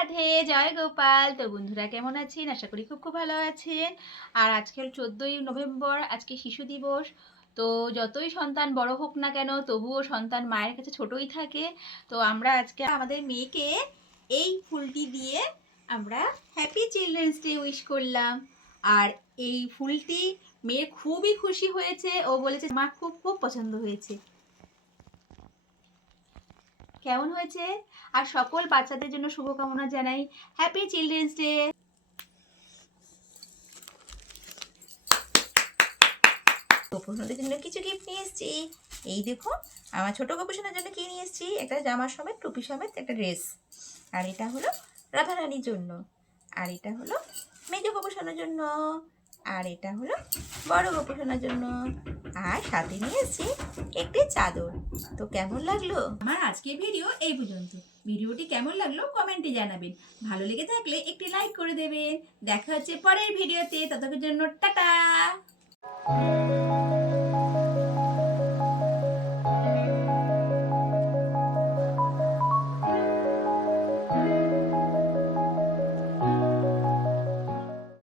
রাধে জয় গোপাল। তো বন্ধুরা কেমন আছেন? আশা করি খুব খুব ভালো আছেন। আর আজকে হল 14ই নভেম্বর, আজকে শিশু দিবস। তো যতই সন্তান বড় হোক না কেন, তবুও সন্তান মায়ের কাছে ছোটই থাকে। তো আমরা আজকে আমাদের মেয়েকে এই ফুলটি দিয়ে আমরা হ্যাপি চিলড্রেন্স ডে উইশ করলাম। আর এই ফুলটি মেয়ে খুবই খুশি হয়েছে, ও বলেছে মা খুব খুব পছন্দ হয়েছে। কেমন হয়েছে? আর সকল বাচ্চাদের জন্য শুভকামনা জানাই। Happy children's day. গোপুসোনাদের জন্য কিছু গিফট নিয়ে এসেছি। এই দেখো, আমার ছোট গোপুসোনার জন্য কি নিয়ে এসেছি, একটা জামা সমেত টুপি সমেত একটা ড্রেস। আর এটা হলো রাধারানীর জন্য, আর এটা হলো মেজ গোপুসোনার জন্য, আর এটা হলো বড় গোপুসোনার জন্য। আর সাথে নিয়ে এসেছি একটি চাদর। তো কেমন লাগলো আমার আজকের ভিডিও এই পর্যন্ত। ভিডিওটি কেমন লাগলো কমেন্টে জানাবেন। ভালো লেগে থাকলে একটি লাইক করে দেবেন। দেখা হচ্ছে পরের ভিডিওতে। ততক্ষণের জন্য টাটা।